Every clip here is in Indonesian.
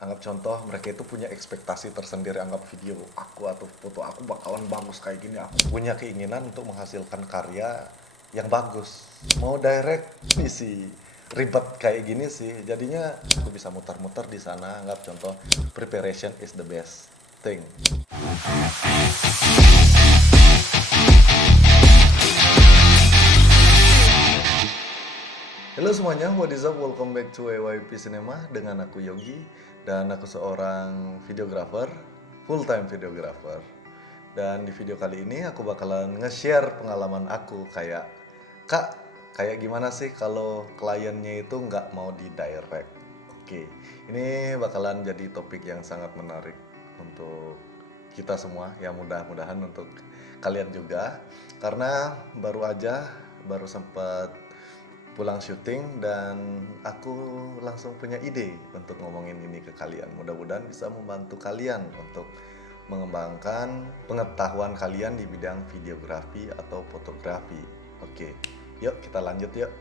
anggap contoh mereka itu punya ekspektasi tersendiri, anggap video aku atau foto aku bakalan bagus kayak gini, aku punya keinginan untuk menghasilkan karya yang bagus, mau direct sih ribet kayak gini sih, jadinya aku bisa muter-muter di sana. Anggap contoh, preparation is the best thing. Halo semuanya, what is up? Welcome back to AYP Cinema dengan aku Yogi, dan aku seorang videographer, full time videographer. Dan di video kali ini aku bakalan nge-share pengalaman aku kayak, Kak, kayak gimana sih kalau kliennya itu nggak mau di direct? Oke, ini bakalan jadi topik yang sangat menarik untuk kita semua, ya mudah-mudahan untuk kalian juga. Karena baru sempat pulang syuting dan aku langsung punya ide untuk ngomongin ini ke kalian. Mudah-mudahan bisa membantu kalian untuk mengembangkan pengetahuan kalian di bidang videografi atau fotografi. Oke, yuk kita lanjut yuk.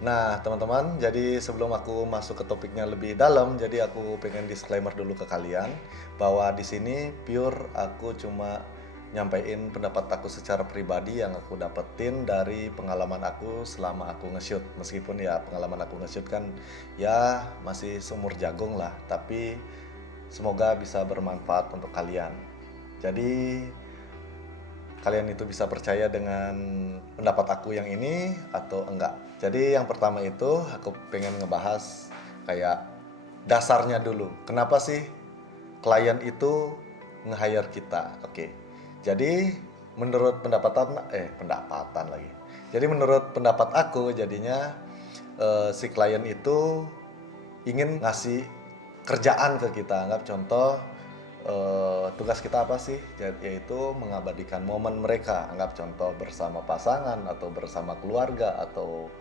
Nah teman-teman, jadi sebelum aku masuk ke topiknya lebih dalam, jadi aku pengen disclaimer dulu ke kalian bahwa di sini pure aku cuma nyampein pendapat aku secara pribadi yang aku dapetin dari pengalaman aku selama aku nge-shoot. Meskipun ya pengalaman aku nge-shoot kan ya masih seumur jagung lah, tapi semoga bisa bermanfaat untuk kalian. Jadi kalian itu bisa percaya dengan pendapat aku yang ini atau enggak. Jadi yang pertama itu aku pengen ngebahas kayak dasarnya dulu. Kenapa sih klien itu nge-hire kita? Oke. Jadi menurut pendapatan lagi. Jadi menurut pendapat aku jadinya si klien itu ingin ngasih kerjaan ke kita. Anggap contoh, tugas kita apa sih? Yaitu mengabadikan momen mereka. Anggap contoh bersama pasangan atau bersama keluarga atau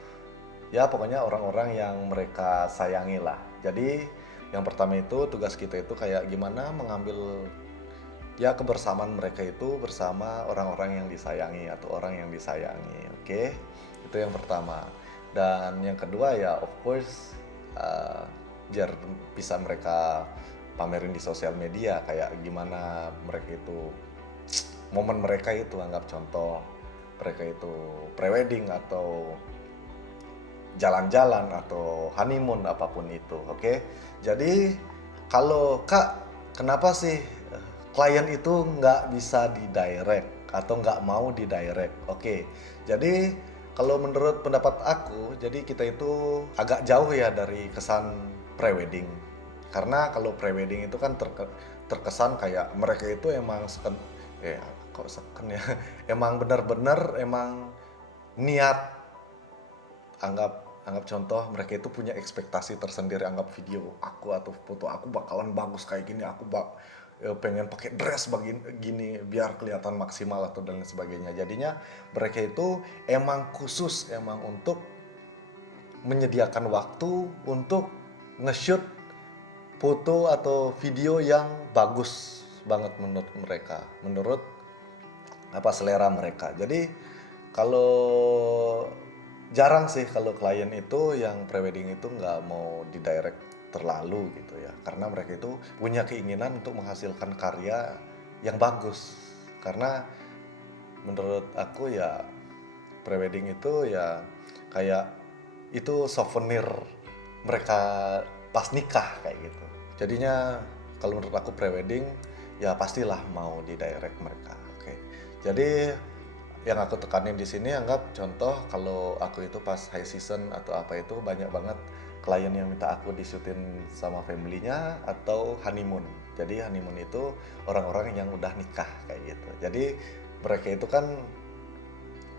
ya pokoknya orang-orang yang mereka sayangi lah. Jadi yang pertama itu tugas kita itu kayak gimana mengambil ya kebersamaan mereka itu bersama orang-orang yang disayangi atau orang yang disayangi. Oke, itu yang pertama. Dan yang kedua ya of course, biar bisa mereka pamerin di sosial media kayak gimana mereka itu, momen mereka itu. Anggap contoh mereka itu prewedding atau jalan-jalan atau honeymoon apapun itu. Oke, jadi kalau Kak, kenapa sih klien itu nggak bisa di direct atau nggak mau di direct? Oke, jadi kalau menurut pendapat aku, jadi kita itu agak jauh ya dari kesan prewedding. Karena kalau prewedding itu kan terkesan kayak mereka itu emang kok seken ya, emang benar-benar emang niat. Anggap contoh mereka itu punya ekspektasi tersendiri, anggap video aku atau foto aku bakalan bagus kayak gini, pengen pakai dress begini biar kelihatan maksimal atau dan lain sebagainya. Jadinya mereka itu emang khusus emang untuk menyediakan waktu untuk nge-shoot foto atau video yang bagus banget menurut mereka, menurut selera mereka. Jadi kalau jarang sih kalau klien itu yang prewedding itu nggak mau di direct terlalu gitu ya, karena mereka itu punya keinginan untuk menghasilkan karya yang bagus. Karena menurut aku ya prewedding itu ya kayak itu souvenir mereka pas nikah kayak gitu. Jadinya kalau menurut aku prewedding ya pastilah mau di direct mereka. Oke. Jadi yang aku tekanin di sini, anggap contoh kalau aku itu pas high season atau apa itu banyak banget klien yang minta aku disutin sama family-nya atau honeymoon. Jadi honeymoon itu orang-orang yang udah nikah kayak gitu. Jadi mereka itu kan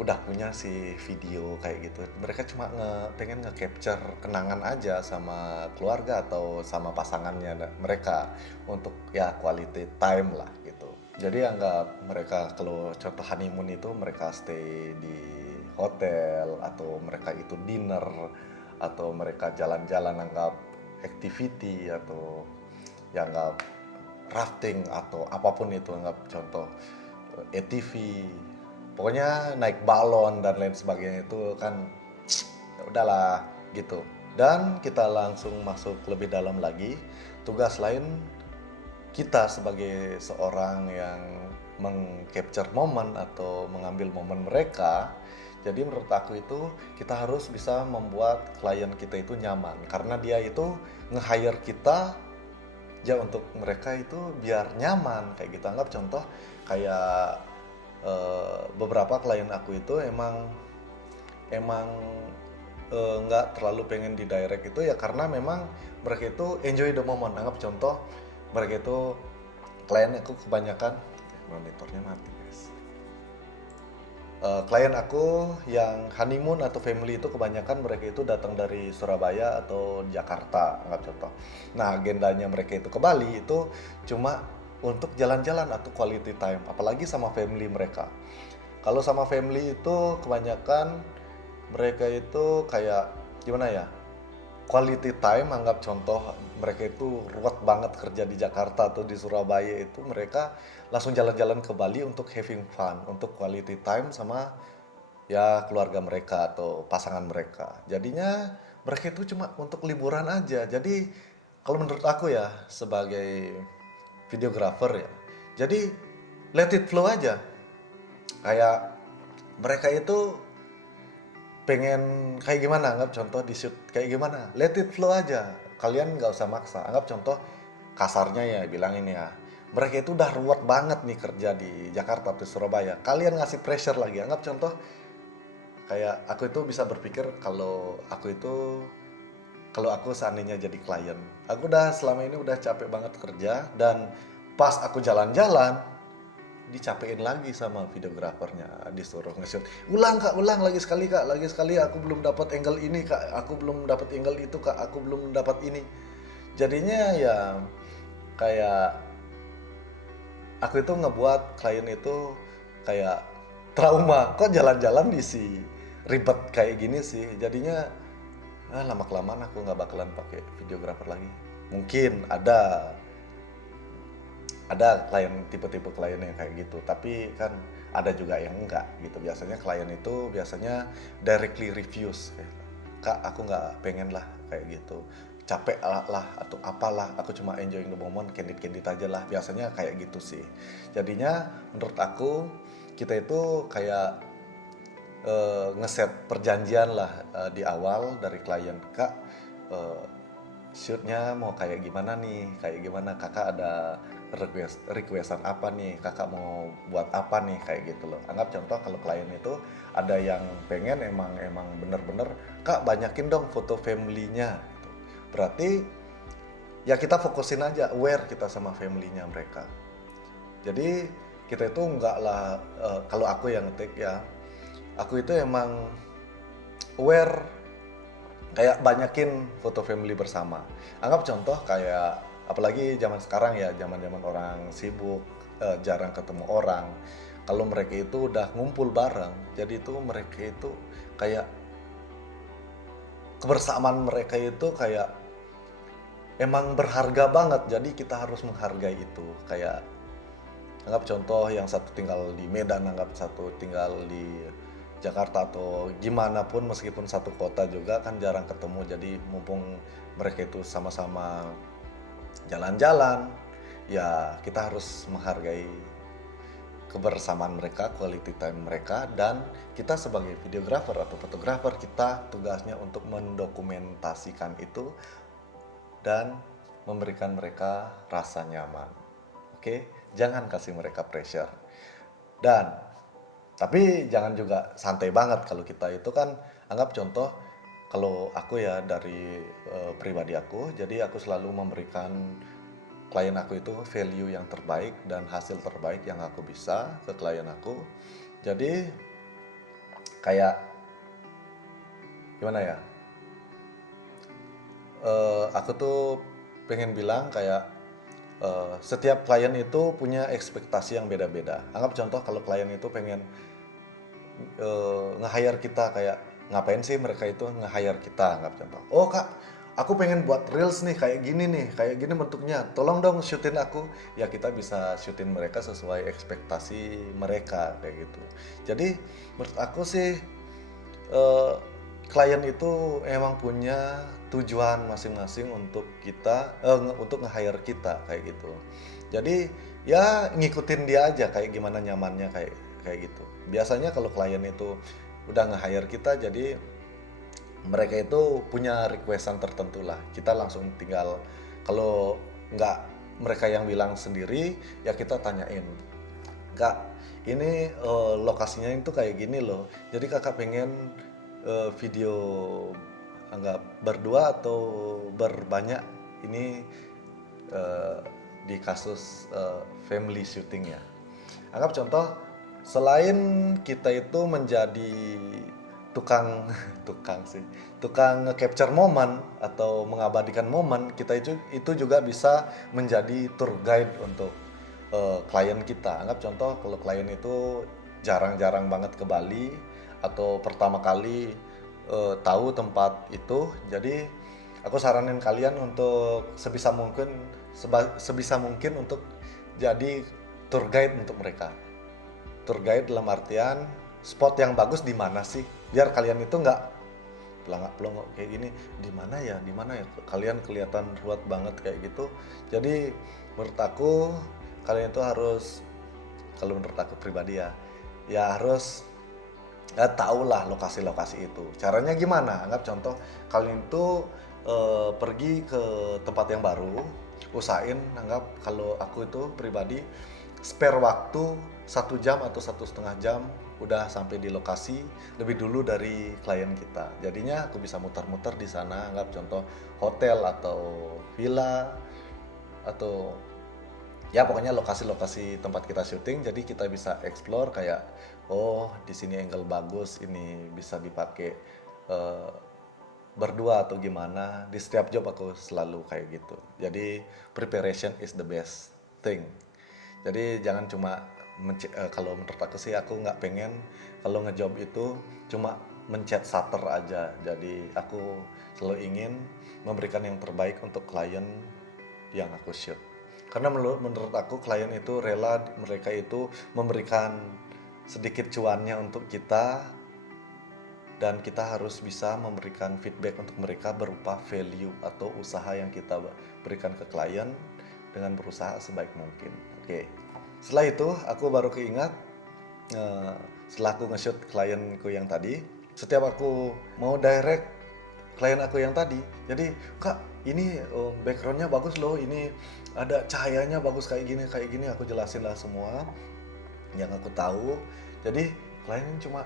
udah punya si video kayak gitu. Mereka cuma pengen nge-capture kenangan aja sama keluarga atau sama pasangannya mereka untuk ya quality time lah gitu. Jadi anggap mereka kalau contoh honeymoon itu mereka stay di hotel atau mereka itu dinner atau mereka jalan-jalan, anggap activity atau ya anggap rafting atau apapun itu, anggap contoh ATV, pokoknya naik balon dan lain sebagainya itu kan ya udahlah gitu. Dan kita langsung masuk lebih dalam lagi tugas lain kita sebagai seorang yang meng-capture momen atau mengambil momen mereka. Jadi menurut aku itu kita harus bisa membuat klien kita itu nyaman, karena dia itu nge-hire kita ya untuk mereka itu biar nyaman kayak gitu. Anggap contoh kayak beberapa klien aku itu emang emang nggak terlalu pengen di direct itu ya karena memang mereka itu enjoy the moment. Anggap contoh mereka itu klien aku kebanyakan monitornya mati guys. Klien aku yang honeymoon atau family itu kebanyakan mereka itu datang dari Surabaya atau Jakarta, anggap contoh. Nah, agendanya mereka itu ke Bali itu cuma untuk jalan-jalan atau quality time, apalagi sama family mereka. Kalau sama family itu kebanyakan mereka itu kayak gimana ya? Quality time, anggap contoh mereka itu ruwet banget kerja di Jakarta atau di Surabaya, itu mereka langsung jalan-jalan ke Bali untuk having fun, untuk quality time sama ya keluarga mereka atau pasangan mereka. Jadinya mereka itu cuma untuk liburan aja. Jadi kalau menurut aku ya sebagai videographer ya, jadi let it flow aja. Kayak mereka itu pengen kayak gimana, anggap contoh di shoot kayak gimana, let it flow aja, kalian nggak usah maksa. Anggap contoh kasarnya ya bilangin ya, mereka itu udah ruwet banget nih kerja di Jakarta atau Surabaya, kalian ngasih pressure lagi. Anggap contoh kayak aku itu bisa berpikir kalau aku seandainya jadi klien, aku udah selama ini udah capek banget kerja, dan pas aku jalan-jalan dicapein lagi sama videografernya, disuruh nge-shoot ulang kak, ulang lagi sekali kak, lagi sekali, aku belum dapat angle ini kak, aku belum dapat angle itu kak, aku belum dapat ini. Jadinya ya kayak aku itu ngebuat klien itu kayak trauma, kok jalan-jalan di si ribet kayak gini sih. Jadinya lama kelamaan aku nggak bakalan pakai videografer lagi. Mungkin ada klien, tipe-tipe klien yang kayak gitu, tapi kan ada juga yang enggak gitu. Biasanya klien itu biasanya directly refuse kayak, kak aku nggak pengen lah kayak gitu, capek lah atau apalah, aku cuma enjoying the moment, candid aja lah, biasanya kayak gitu sih. Jadinya menurut aku kita itu kayak ngeset perjanjian lah di awal dari klien, kak shootnya mau kayak gimana nih, kayak gimana, kakak ada requestan apa nih, kakak mau buat apa nih, kayak gitu loh. Anggap contoh kalau klien itu ada yang pengen emang bener-bener, kak banyakin dong foto family-nya gitu. Berarti ya kita fokusin aja, aware kita sama family-nya mereka. Jadi kita itu enggak lah, kalau aku yang ngetik ya, aku itu emang aware, kayak banyakin foto family bersama. Anggap contoh kayak apalagi zaman sekarang ya, zaman-zaman orang sibuk, jarang ketemu orang. Kalau mereka itu udah ngumpul bareng, jadi itu mereka itu kayak kebersamaan mereka itu kayak emang berharga banget. Jadi kita harus menghargai itu. Kayak anggap contoh yang satu tinggal di Medan, anggap satu tinggal di Jakarta atau gimana pun, meskipun satu kota juga kan jarang ketemu. Jadi mumpung mereka itu sama-sama jalan-jalan, ya kita harus menghargai kebersamaan mereka, quality time mereka. Dan kita sebagai videographer atau fotografer, kita tugasnya untuk mendokumentasikan itu dan memberikan mereka rasa nyaman. Oke, jangan kasih mereka pressure. Dan tapi jangan juga santai banget. Kalau kita itu kan, anggap contoh kalau aku ya dari pribadi aku, jadi aku selalu memberikan klien aku itu value yang terbaik dan hasil terbaik yang aku bisa ke klien aku. Jadi kayak gimana ya, aku tuh pengen bilang kayak setiap klien itu punya ekspektasi yang beda-beda. Anggap contoh kalau klien itu pengen nge-hire kita, kayak ngapain sih mereka itu nge-hire kita, anggap contoh, oh kak aku pengen buat reels nih kayak gini bentuknya, tolong dong syutin aku. Ya kita bisa syutin mereka sesuai ekspektasi mereka kayak gitu. Jadi menurut aku sih klien itu emang punya tujuan masing-masing untuk kita untuk nge-hire kita kayak gitu. Jadi ya ngikutin dia aja kayak gimana nyamannya kayak kayak gitu. Biasanya kalau klien itu udah nge-hire kita, jadi mereka itu punya requestan tertentu lah. Kita langsung tinggal, kalau nggak mereka yang bilang sendiri, ya kita tanyain, Kak, ini lokasinya itu kayak gini loh. Jadi kakak pengen video anggap berdua atau berbanyak, ini eh, di kasus family shooting ya. Anggap contoh, selain kita itu menjadi tukang tukang sih, tukang nge-capture momen atau mengabadikan momen, kita itu juga bisa menjadi tour guide untuk klien kita. Anggap contoh kalau klien itu jarang-jarang banget ke Bali atau pertama kali tahu tempat itu, jadi aku saranin kalian untuk sebisa mungkin untuk jadi tour guide untuk mereka. Tour guide dalam artian spot yang bagus di mana sih, biar kalian itu nggak pelangak-pelongo kayak gini, di mana ya, kalian kelihatan ruwet banget kayak gitu. Jadi menurut aku kalian itu harus, kalau menurut aku pribadi ya harus ya tahu lah lokasi-lokasi itu. Caranya gimana? Anggap contoh kalian itu pergi ke tempat yang baru, usahain, anggap kalau aku itu pribadi spare waktu 1 jam atau 1,5 jam udah sampai di lokasi lebih dulu dari klien kita. Jadinya aku bisa muter-muter di sana, anggap contoh hotel atau villa atau ya pokoknya lokasi-lokasi tempat kita syuting. Jadi kita bisa explore kayak, oh di sini angle bagus, ini bisa dipakai eh, berdua atau gimana. Di setiap job aku selalu kayak gitu. Jadi preparation is the best thing. Jadi jangan cuma kalau menurut aku sih, aku nggak pengen kalau ngejob itu cuma mencet shutter aja. Jadi aku selalu ingin memberikan yang terbaik untuk klien yang aku shoot. Karena menurut aku klien itu rela mereka itu memberikan sedikit cuannya untuk kita, dan kita harus bisa memberikan feedback untuk mereka berupa value atau usaha yang kita berikan ke klien dengan berusaha sebaik mungkin. Oke. Setelah itu aku baru keingat, setelah aku nge-shoot klienku yang tadi, setiap aku mau direct klien aku yang tadi, jadi kak ini backgroundnya bagus loh, ini ada cahayanya bagus kayak gini, aku jelasin lah semua yang aku tahu. Jadi klien cuma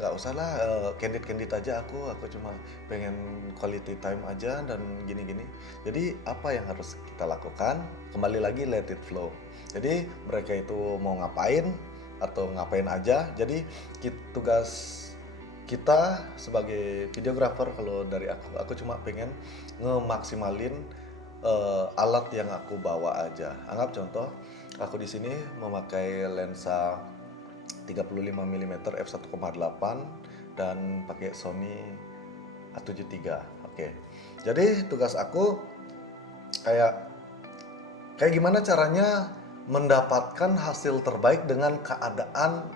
nggak usah lah, candid aja, aku cuma pengen quality time aja dan gini-gini. Jadi apa yang harus kita lakukan, kembali lagi let it flow. Jadi mereka itu mau ngapain atau ngapain aja, jadi tugas kita sebagai videographer, kalau dari aku cuma pengen ngemaksimalin alat yang aku bawa aja. Anggap contoh aku di sini memakai lensa 35 mm f1,8 dan pakai Sony A73. Oke. Jadi tugas aku kayak gimana caranya mendapatkan hasil terbaik dengan keadaan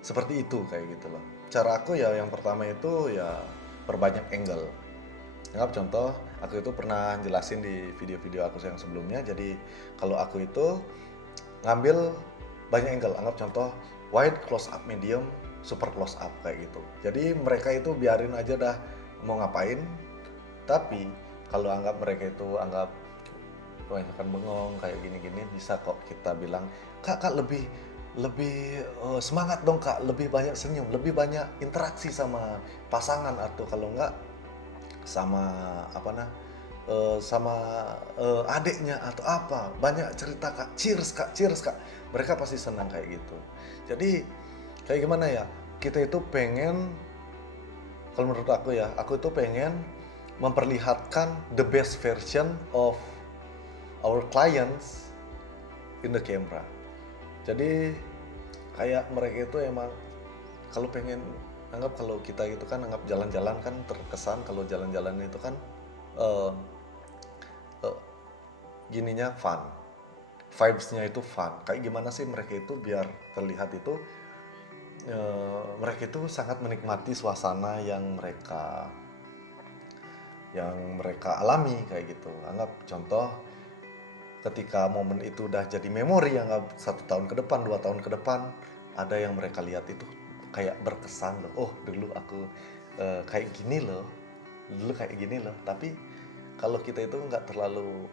seperti itu kayak gitu loh. Cara aku ya yang pertama itu ya perbanyak angle. Anggap contoh, aku itu pernah jelasin di video-video aku yang sebelumnya. Jadi kalau aku itu ngambil banyak angle, anggap contoh wide, close up, medium, super close up kayak gitu. Jadi mereka itu biarin aja dah mau ngapain. Tapi kalau anggap mereka itu kebanyakan bengong kayak gini-gini, bisa kok kita bilang, kak lebih lebih semangat dong kak, lebih banyak senyum, lebih banyak interaksi sama pasangan, atau kalau enggak sama apa nah sama adiknya atau apa, banyak cerita kak, cheers kak, mereka pasti senang kayak gitu. Jadi kayak gimana ya, kita itu pengen, kalau menurut aku itu pengen memperlihatkan the best version of our clients in the camera. Jadi kayak mereka itu emang kalau pengen, anggap kalau kita itu kan anggap jalan-jalan kan terkesan kalau jalan-jalan itu kan uh, uh, gininya fun, vibes-nya itu fun. Kayak gimana sih mereka itu biar terlihat itu mereka itu sangat menikmati suasana yang mereka alami kayak gitu. Anggap contoh ketika momen itu udah jadi memori, anggap 1 tahun ke depan, 2 tahun ke depan, ada yang mereka lihat itu kayak berkesan loh. Oh dulu aku kayak gini loh, dulu kayak gini loh. Tapi kalau kita itu nggak terlalu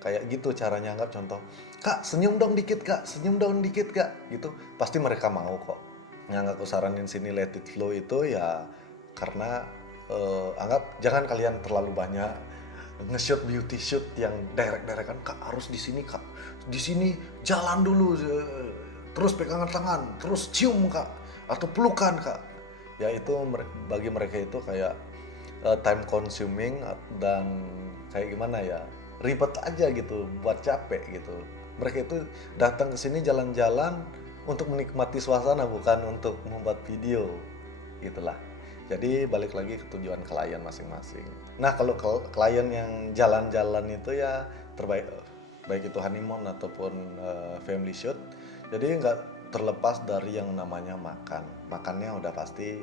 kayak gitu caranya, anggap contoh, kak senyum dong dikit kak, senyum dong dikit kak, gitu pasti mereka mau kok. Yang aku saranin sini let it flow itu ya karena anggap jangan kalian terlalu banyak nge-shoot beauty shoot yang direct kan, kak harus di sini kak, di sini jalan dulu, terus pegangan tangan, terus cium kak, atau pelukan kak. Ya itu bagi mereka itu kayak time consuming dan kayak gimana ya, ribet aja gitu, buat capek gitu. Mereka itu datang ke sini jalan-jalan untuk menikmati suasana, bukan untuk membuat video gitulah. Jadi balik lagi ke tujuan klien masing-masing. Nah kalau klien yang jalan-jalan itu ya terbaik, baik itu honeymoon ataupun family shoot, jadi nggak terlepas dari yang namanya makan. Makannya udah pasti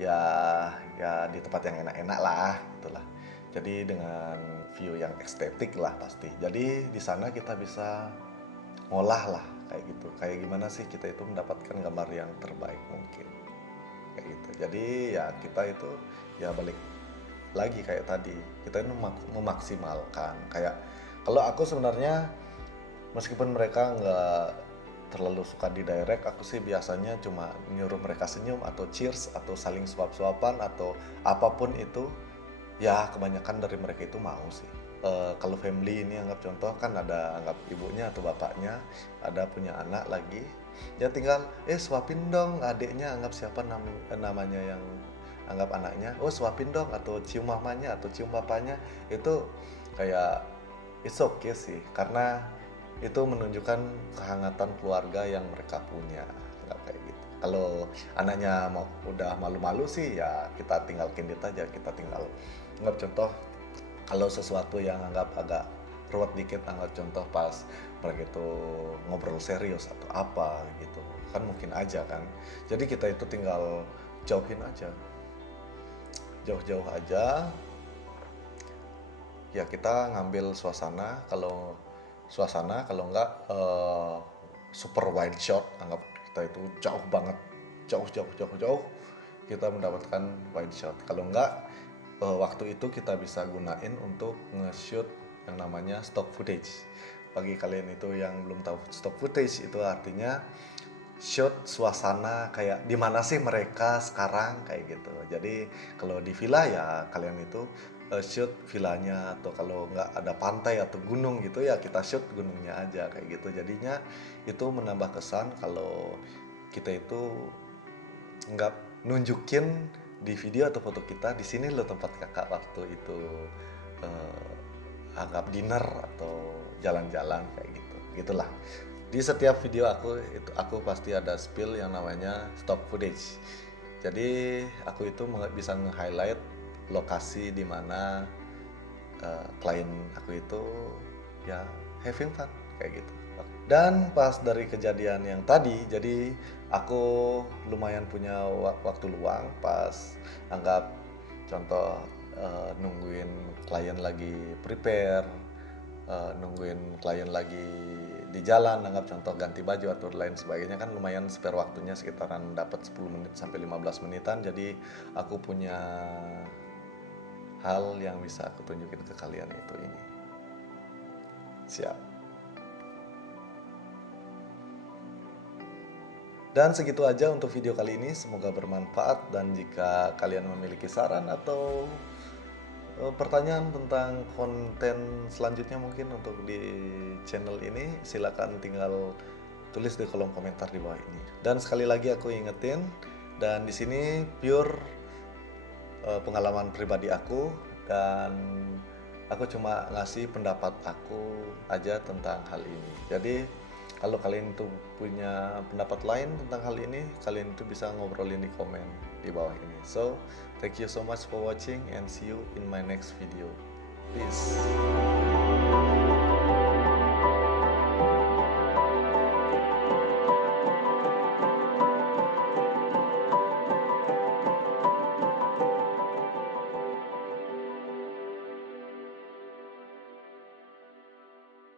ya ya di tempat yang enak-enak lah gitulah. Jadi dengan view yang estetik lah pasti. Jadi di sana kita bisa ngolah lah kayak gitu. Kayak gimana sih kita itu mendapatkan gambar yang terbaik mungkin. Kayak gitu. Jadi ya kita itu ya balik lagi kayak tadi. Kita itu memaksimalkan. Kayak kalau aku sebenarnya meskipun mereka nggak terlalu suka di direct, aku sih biasanya cuma nyuruh mereka senyum atau cheers atau saling suap-suapan atau apapun itu. Ya kebanyakan dari mereka itu mau sih. Kalau family ini anggap contoh kan ada anggap ibunya atau bapaknya ada punya anak lagi, ya tinggal suapin dong adiknya, anggap siapa namanya yang anggap anaknya, oh suapin dong, atau cium mamanya atau cium papanya. Itu kayak it's okay sih, karena itu menunjukkan kehangatan keluarga yang mereka punya, anggap kayak gitu. Kalau anaknya udah malu-malu sih ya kita tinggal candid aja, kita tinggal anggap contoh kalau sesuatu yang anggap agak ruwet dikit, anggap contoh pas mereka itu ngobrol serius atau apa gitu kan, mungkin aja kan. Jadi kita itu tinggal jauhin aja, jauh-jauh aja ya, kita ngambil suasana. Kalau enggak super wide shot, anggap kita itu jauh banget, jauh kita mendapatkan wide shot. Kalau enggak waktu itu kita bisa gunain untuk nge-shoot yang namanya stock footage. Bagi kalian itu yang belum tahu stock footage itu artinya shoot suasana kayak di mana sih mereka sekarang kayak gitu. Jadi kalau di villa ya kalian itu shoot villanya, atau kalau nggak ada pantai atau gunung gitu ya kita shoot gunungnya aja kayak gitu. Jadinya itu menambah kesan kalau kita itu nggak nunjukin di video atau foto kita, di sini loh tempat kakak waktu itu anggap dinner atau jalan-jalan kayak gitu gitulah. Di setiap video aku pasti ada spill yang namanya stock footage. Jadi aku itu bisa nge-highlight lokasi di mana klien aku itu ya having fun kayak gitu. Dan pas dari kejadian yang tadi, jadi aku lumayan punya waktu luang pas anggap contoh nungguin klien lagi prepare, nungguin klien lagi di jalan, anggap contoh ganti baju atau lain sebagainya, kan lumayan spare waktunya sekitaran dapat 10 menit sampai 15 menitan. Jadi aku punya hal yang bisa aku tunjukin ke kalian itu ini. Siap. Dan segitu aja untuk video kali ini, semoga bermanfaat. Dan jika kalian memiliki saran atau pertanyaan tentang konten selanjutnya mungkin untuk di channel ini, silakan tinggal tulis di kolom komentar di bawah ini. Dan sekali lagi aku ingetin, dan di sini pure pengalaman pribadi aku, dan aku cuma ngasih pendapat aku aja tentang hal ini. Jadi kalau kalian itu punya pendapat lain tentang hal ini, kalian itu bisa ngobrolin di komen di bawah ini. So, thank you so much for watching and see you in my next video. Peace.